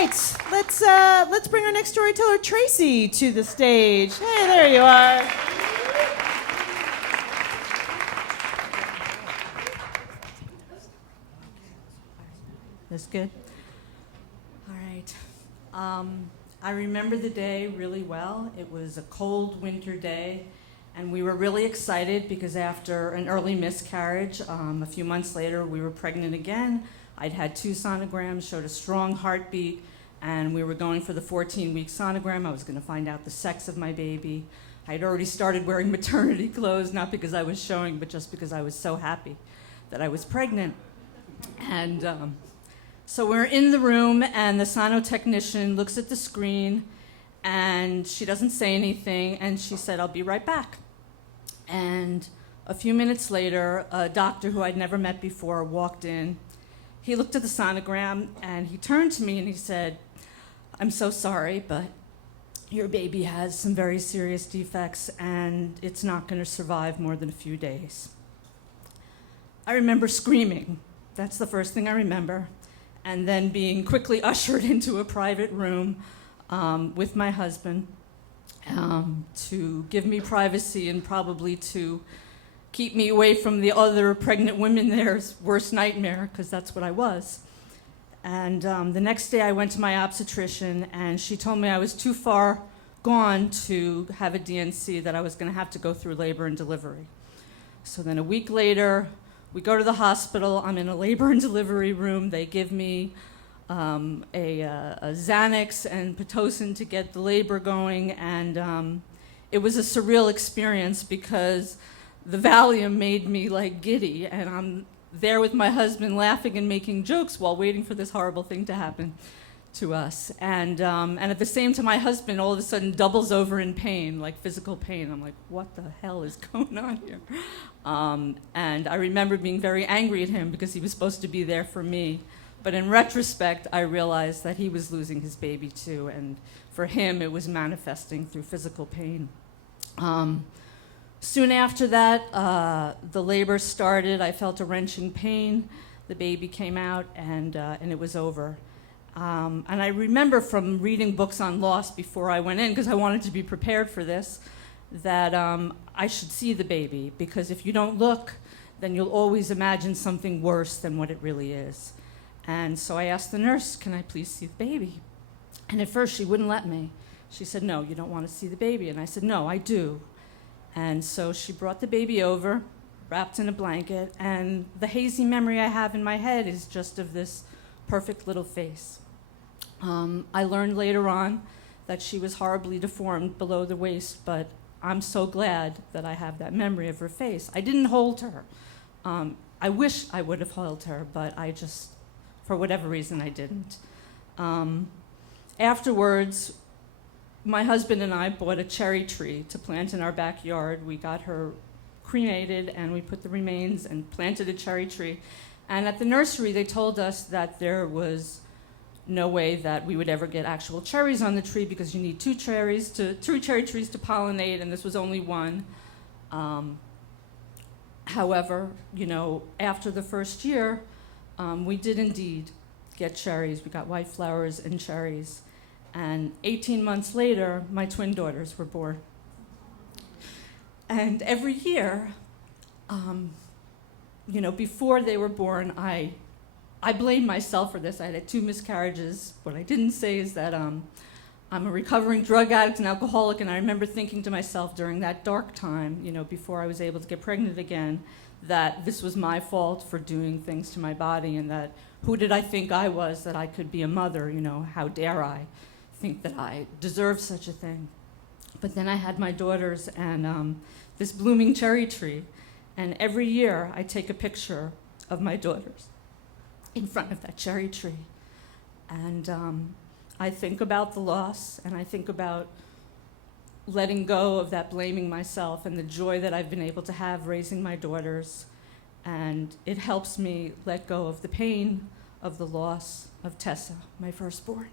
right, let's bring our next storyteller, Tracy, to the stage. Hey, there you are. That's good. All right. I remember the day really well. It was a cold winter day, and we were really excited because after an early miscarriage, a few months later, we were pregnant again. I'd had 2 sonograms, showed a strong heartbeat, and we were going for the 14-week sonogram. I was going to find out the sex of my baby. I'd already started wearing maternity clothes, not because I was showing, but just because I was so happy that I was pregnant. And so we're in the room, and the sono technician looks at the screen, and she doesn't say anything, and she said, "I'll be right back." And a few minutes later, a doctor who I'd never met before walked in. He looked at the sonogram, and he turned to me and he said, "I'm so sorry, but your baby has some very serious defects, and it's not going to survive more than a few days." I remember screaming. That's the first thing I remember. And then being quickly ushered into a private room with my husband to give me privacy and probably to keep me away from the other pregnant women there's worst nightmare, because that's what I was. And the next day I went to my obstetrician, and she told me I was too far gone to have a DNC, that I was going to have to go through labor and delivery. So then a week later, we go to the hospital. I'm in a labor and delivery room. They give me a Xanax and Pitocin to get the labor going, and it was a surreal experience because the Valium made me like giddy, and I'm there with my husband laughing and making jokes while waiting for this horrible thing to happen to us. And at the same time, my husband all of a sudden doubles over in pain, like physical pain. I'm like, what the hell is going on here? And I remember being very angry at him because he was supposed to be there for me. But in retrospect, I realized that he was losing his baby too, and for him, it was manifesting through physical pain. Soon after that, the labor started. I felt a wrenching pain. The baby came out, and it was over. And I remember from reading books on loss before I went in, because I wanted to be prepared for this, that I should see the baby, because if you don't look, then you'll always imagine something worse than what it really is. And so I asked the nurse, "Can I please see the baby?" And at first she wouldn't let me. She said, "No, you don't want to see the baby." And I said, "No, I do." And so she brought the baby over, wrapped in a blanket, and the hazy memory I have in my head is just of this perfect little face. I learned later on that she was horribly deformed below the waist, but I'm so glad that I have that memory of her face. I didn't hold her. I wish I would have held her, but I just, for whatever reason, I didn't. Afterwards, my husband and I bought a cherry tree to plant in our backyard. We got her cremated, and we put the remains and planted a cherry tree. And at the nursery, they told us that there was no way that we would ever get actual cherries on the tree because you need two cherry trees to pollinate, and this was only one. However, after the first year, we did indeed get cherries. We got white flowers and cherries. And 18 months later, my twin daughters were born. And every year, before they were born, I blame myself for this. I had 2 miscarriages. What I didn't say is that I'm a recovering drug addict and alcoholic, and I remember thinking to myself during that dark time, before I was able to get pregnant again, that this was my fault for doing things to my body, and that who did I think I was that I could be a mother? How dare I think that I deserved such a thing? But then I had my daughters and this blooming cherry tree, and every year I take a picture of my daughters in front of that cherry tree. And I think about the loss, and I think about letting go of that blaming myself and the joy that I've been able to have raising my daughters. And it helps me let go of the pain of the loss of Tessa, my firstborn.